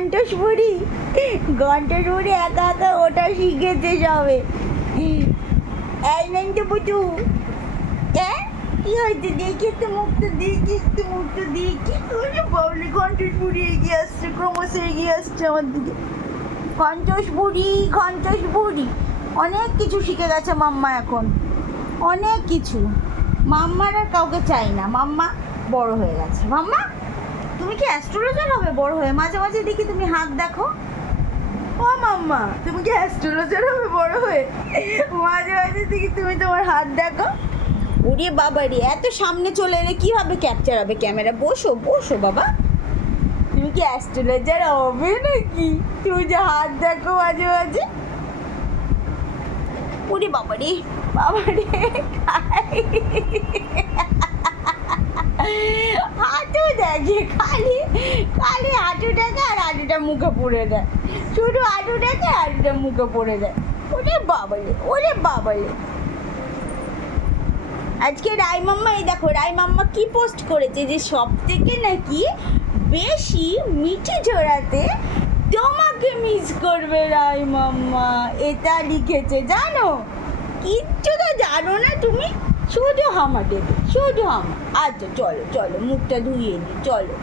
ঘণ্টেশ্বরী ঘণ্টেশ্বরী একা একা ওটা শিখেছে সবে। এই নাইনটা বুঝু কি হয়েছে? দেখি একটু মুখটা দেখি, একটু মুখটা দেখি। ওরে বাবলি, ঘণ্টেশ্বরী এগিয়ে আসছে, ক্রমশ এগিয়ে আসছে আমার দিকে। ঘণ্টেশ্বরী অনেক কিছু শিখে গেছে মাম্মা এখন, অনেক কিছু। মাম্মার আর কাউকে চাই না, মাম্মা বড় হয়ে গেছে। মাম্মা তুমি কি অ্যাস্ট্রোলজার হবে বড় হয়ে? মাঝে মাঝে দেখি তুমি হাত দেখো। ও মাম্মা, তুমি কি অ্যাস্ট্রোলজার হবে বড় হয়ে? মাঝে মাঝে দেখি তুমি তোমার হাত দেখো। ওরে বাবা রে, এত সামনে চলে এলে কীভাবে ক্যাপচার হবে ক্যামেরা? বসো বসো বাবা। তুমি কি অ্যাস্ট্রোলজার হবে নাকি? তুমি যে হাত দেখো মাঝে মাঝে। ওরে বাবা রে, বাবা রে, হাঁটু দেখে, খালি খালি হাঁটু দেখে আর হাঁটুটা মুখে পড়ে দেয়। শুধু হাঁটু দেখে হাঁটুটা মুখে পড়ে দেয়। ওরে বাবালে, ওরে বাবালে। আজকে রাই মাম্মা, এই দেখো রাই মাম্মা কি পোস্ট করেছে যে সব থেকে নাকি বেশি মিঠি ঝোড়াতে তোমাকে মিস করবে রাই মাম্মা, এটা লিখেছে। জানো, কিচ্ছু তো জানো না তুমি, শুধু হামা দেবে, শুধু হামা। আচ্ছা চলো চলো, মুখটা ধুইয়ে দিই, চলো।